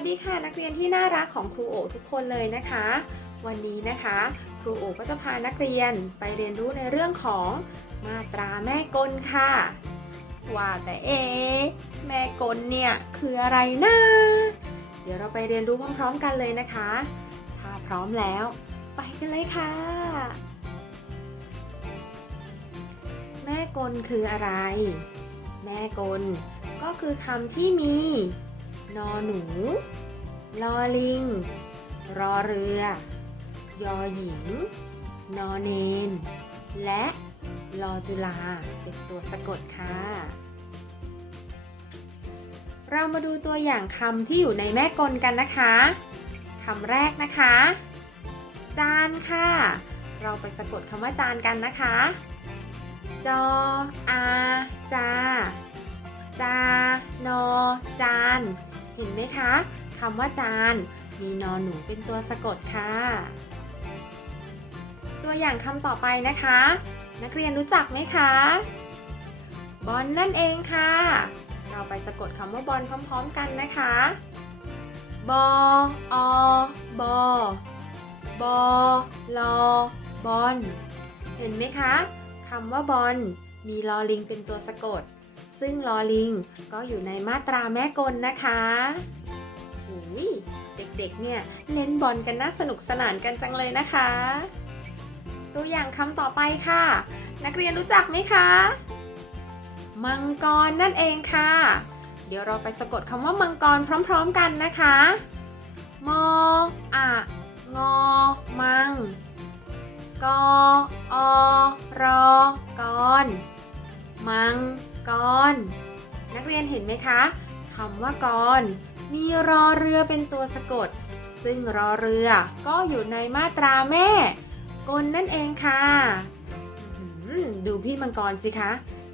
วัสดีค่ะนักเรียนที่น่ารักของครูโอทุกคนเลยนะคะ วันนี้นะคะ ครูโอก็จะพานักเรียนไปเรียนรู้ในเรื่องของมาตราแม่กลค่ะ ว่าแต่เอ แม่กลเนี่ยคืออะไรนะเดี๋ยวเราไปเรียนรู้พร้อมๆกันเลยนะคะ ถ้าพร้อมแล้ว ไปกันเลยค่ะ แม่กลคืออะไร แม่กลก็คือคำที่มี นอหนู ลอลิง รอเรือ ยอหญิง นอเนน และลอจุลาเป็นตัวสะกดค่ะ เรามาดูตัวอย่างคำที่อยู่ในแม่กลกันนะคะคำแรกนะคะ จานค่ะ เราไปสะกดคำว่าจานกันนะคะ จออาจาจานอจาน เห็นไหมคะคำว่าจานมีนอนหนูเป็นตัวสะกดค่ะ ตัวอย่างคำต่อไปนะคะ นักเรียนรู้จักไหมคะบอลนั่นเองค่ะ เราไปสะกดคำว่าบอลพร้อม ๆ กันนะคะ บอ อ บอ บอลอบอล เห็นไหมคะคำว่าบอลมีลอลิงเป็นตัวสะกด ซึ่งลอลิงก็อยู่ในมาตราแม่กลนะคะอุยเด็กๆ เนี่ยเล่นบอลกันน่าสนุกสนานกันจังเลยนะคะ ตัวอย่างคำต่อไปค่ะ นักเรียนรู้จักไหมคะ มังกรนั่นเองค่ะ เดี๋ยวเราไปสะกดคำว่ามังกรพร้อมๆกันนะคะ มออะงอ มัง กออรอกร มังกร นักเรียนเห็นไหมคะคำว่ากร มีรอเรือเป็นตัวสะกด ซึ่งรอเรือก็อยู่ในมาตราแม่กลนั่นเองค่ะดูพี่มังกรสิคะ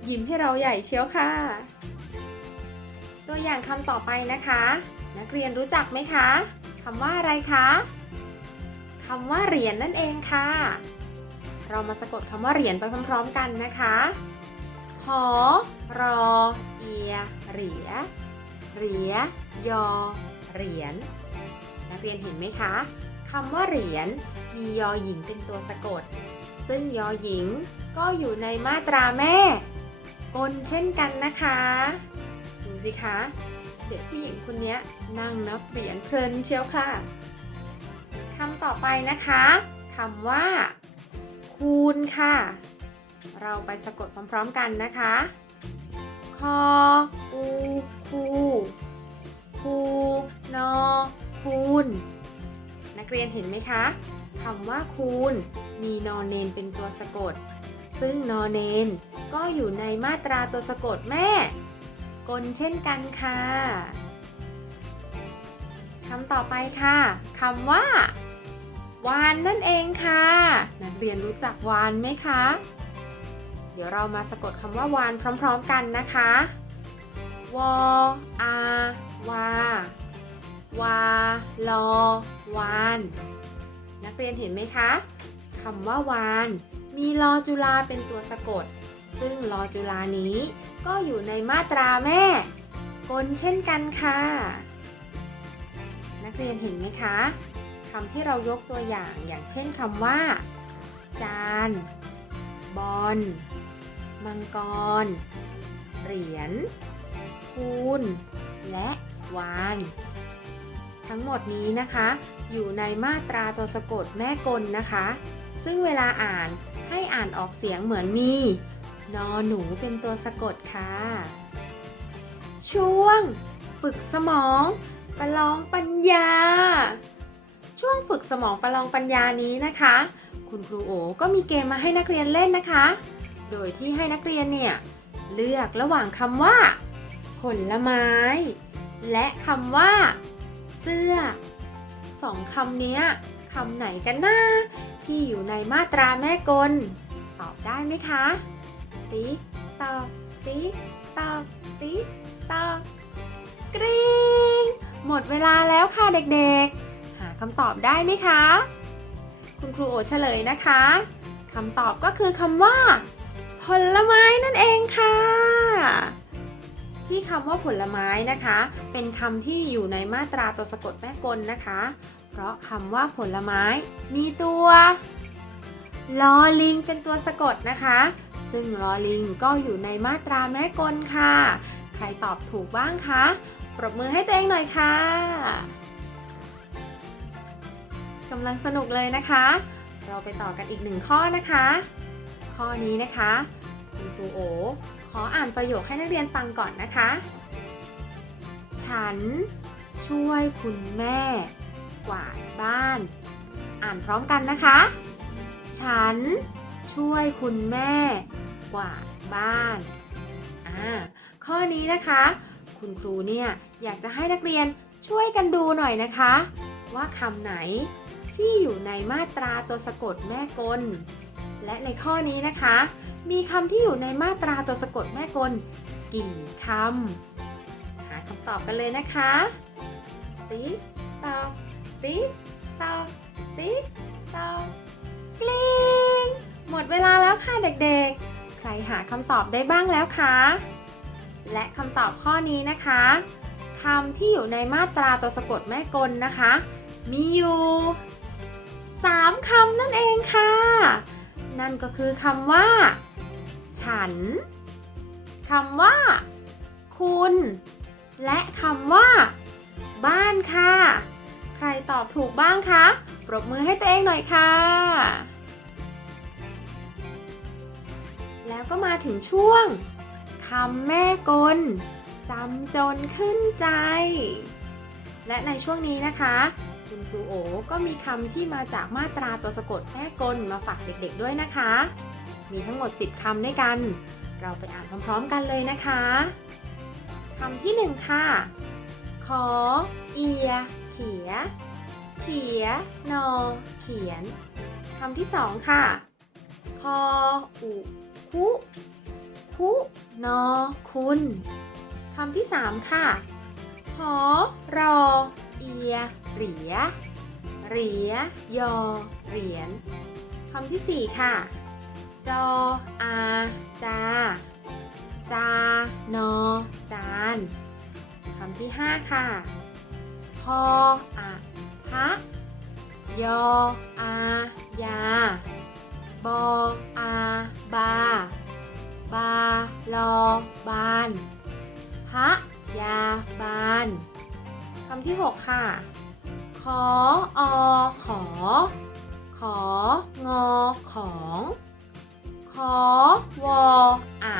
ยิ้มให้เราใหญ่เชียวค่ะ ตัวอย่างคำต่อไปนะคะ นักเรียนรู้จักไหมคะคำว่าอะไรคะคำว่าเหรียญนั่นเองค่ะ เรามาสะกดคำว่าเหรียญไปพร้อม ๆ กันนะคะ หอรอเอียเหรียเหรียยอเหรียญนักเรียนเห็นไหมคะคำว่าเหรียญมียอหญิงเป็นตัวสะกด ซึ่งยอหญิงก็อยู่ในมาตราแม่กลเช่นกันนะคะ ดูสิคะ เด็กผู้หญิงคนนี้นั่งนับเหรียญเพลินเชียวค่ะคำต่อไปนะคะคำว่า คูณค่ะ เราไปสะกดพร้อมๆกันนะคะ คออูคูคูนอคูณ นักเรียนเห็นไหมคะคำว่าคูณ มีนอเนนเป็นตัวสะกด ซึ่งนอเนนก็อยู่ในมาตราตัวสะกดแม่ กลเช่นกันค่ะคำต่อไปค่ะคำว่าวานนั่นเองค่ะ นักเรียนรู้จักวานไหมคะ เดี๋ยวเรามาสะกดคำว่าวานพร้อมๆกันนะคะวออาวาวาลอวาน นักเรียนเห็นไหมคะคำว่าวาน มีลอจุลาเป็นตัวสะกด ซึ่งลอจุลานี้ก็อยู่ในมาตราแม่กลเช่นกันค่ะ นักเรียนเห็นไหมคะคำที่เรายกตัวอย่างอย่างเช่นคำว่า จาน บอล มังกร เหรียญคูณและวาน ทั้งหมดนี้นะคะ อยู่ในมาตราตัวสะกดแม่กลนะคะ ซึ่งเวลาอ่านให้อ่านออกเสียงเหมือนมี นอหนูเป็นตัวสะกดค่ะ ช่วง ฝึกสมองประลองปัญญา ช่วงฝึกสมองประลองปัญญานี้นะคะ คุณครูโอก็มีเกมมาให้นักเรียนเล่นนะคะ โดยที่ให้นักเรียนเนี่ย เลือกระหว่างคำว่า ผลไม้ และคำว่า เสื้อสองคำนี้คำไหนกันนะที่อยู่ในมาตราแม่กล ตอบได้ไหมคะติ๊กตอกติ๊กตอกติ๊กตอกกรี๊งหมดเวลาแล้วค่ะเด็กๆ หาคำตอบได้ไหมคะ คุณครูโอเฉลยนะคะคำตอบก็คือคำว่า ผลไม้นั่นเองค่ะ ที่คำว่าผลไม้นะคะ เป็นคำที่อยู่ในมาตราตัวสะกดแม่กลนะคะ เพราะคำว่าผลไม้ มีตัวลอลิงเป็นตัวสะกดนะคะ ซึ่งลอลิงก็อยู่ในมาตราแม่กลค่ะ ใครตอบถูกบ้างคะ ปรบมือให้ตัวเองหน่อยค่ะกำลังสนุกเลยนะคะ เราไปต่อกันอีกหนึ่งข้อนะคะ ข้อนี้นะคะคุณครูโอ ขออ่านประโยคให้นักเรียนฟังก่อนนะคะ ฉันช่วยคุณแม่ กวาดบ้าน อ่านพร้อมกันนะคะ ฉันช่วยคุณแม่ กวาดบ้านอ่าข้อนี้นะคะ คุณครูเนี่ยอยากจะให้นักเรียนช่วยกันดูหน่อยนะคะ ว่าคำไหนที่อยู่ในมาตราตัวสะกดแม่กล และในข้อนี้นะคะ มีคำที่อยู่ในมาตราตัวสะกดแม่กลกี่คำหาคำตอบกันเลยนะคะติ๊กตอกติ๊กตอกติ๊กตอกกลิ้งหมดเวลาแล้วค่ะเด็กๆ ใครหาคำตอบได้บ้างแล้วคะและคำตอบข้อนี้นะคะคำที่อยู่ในมาตราตัวสะกดแม่กลนะคะ มีอยู่ นั่นก็คือคำว่า ฉันคำว่า คุณ และคำว่า บ้านค่ะ ใครตอบถูกบ้างคะปรบมือให้ตัวเองหน่อยค่ะ แล้วก็มาถึงช่วงคำแม่กลจำจนขึ้นใจ และในช่วงนี้นะคะ ครูโอ ก็มีคำที่มาจากมาตราตัวสะกดแม่กลมาฝากเด็กๆด้วยนะคะ มีทั้งหมด 10คำด้วยกัน เราไปอ่านพร้อมๆกันเลยนะคะคำที่ 1 ค่ะขอเอีย เขีย เขีย นอ เขียนคำที่2ค่ะ คอ อุ คุ คุ นอ คุณคำที่3ค่ะหอรอ เหรีย เหรีย ยอ เหรียญคำที่ 4 ค่ะ จอ อา จา จา นอ จานคำที่ 5 ค่ะ พออะพะยอ อา ยา บอ อา บา บา ลอ บานพะยาบานคำที่ 6 ค่ะ ขออขอ ของอของขอวออะ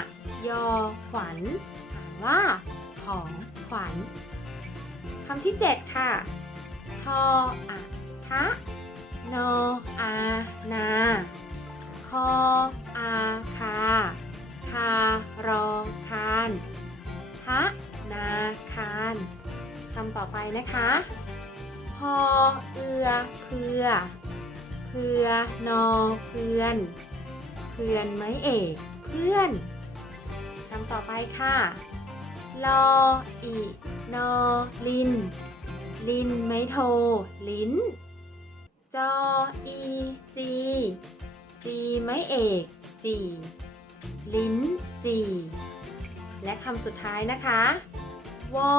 ยอขวัญอ่านว่า ของขวัญคำที่ 7 ค่ะทออะทะนออานาคออาคาคารอคานทะนาคานคำต่อไปนะคะ อเอือเพื่อเพื่อนอเพื่อน เพื่อนไม้เอกเพื่อนคำต่อไปค่ะลออีนอลิน ลินไม้โท ลิ้น จออีจี จีไม้เอก จี ลิ้นจี และคำสุดท้ายนะคะวอ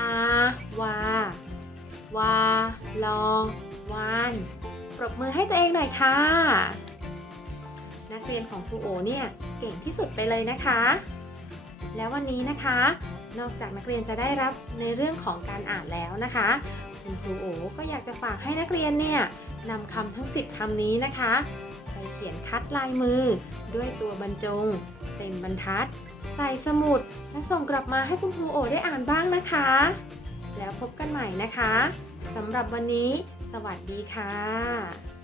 อาวา วาลอวานปรบมือให้ตัวเองหน่อยค่ะ นักเรียนของครูโอเนี่ยเก่งที่สุดไปเลยนะคะ แล้ววันนี้นะคะ นอกจากนักเรียนจะได้รับในเรื่องของการอ่านแล้วนะคะคุณครูโอก็อยากจะฝากให้นักเรียนเนี่ยนำคำทั้ง 10คำนี้นะคะ ไปเขียนคัดลายมือด้วยตัวบรรจงเต็มบรรทัด ใส่สมุด และส่งกลับมาให้คุณครูโอได้อ่านบ้างนะคะ แล้วพบกันใหม่นะคะสำหรับวันนี้ สวัสดีค่ะ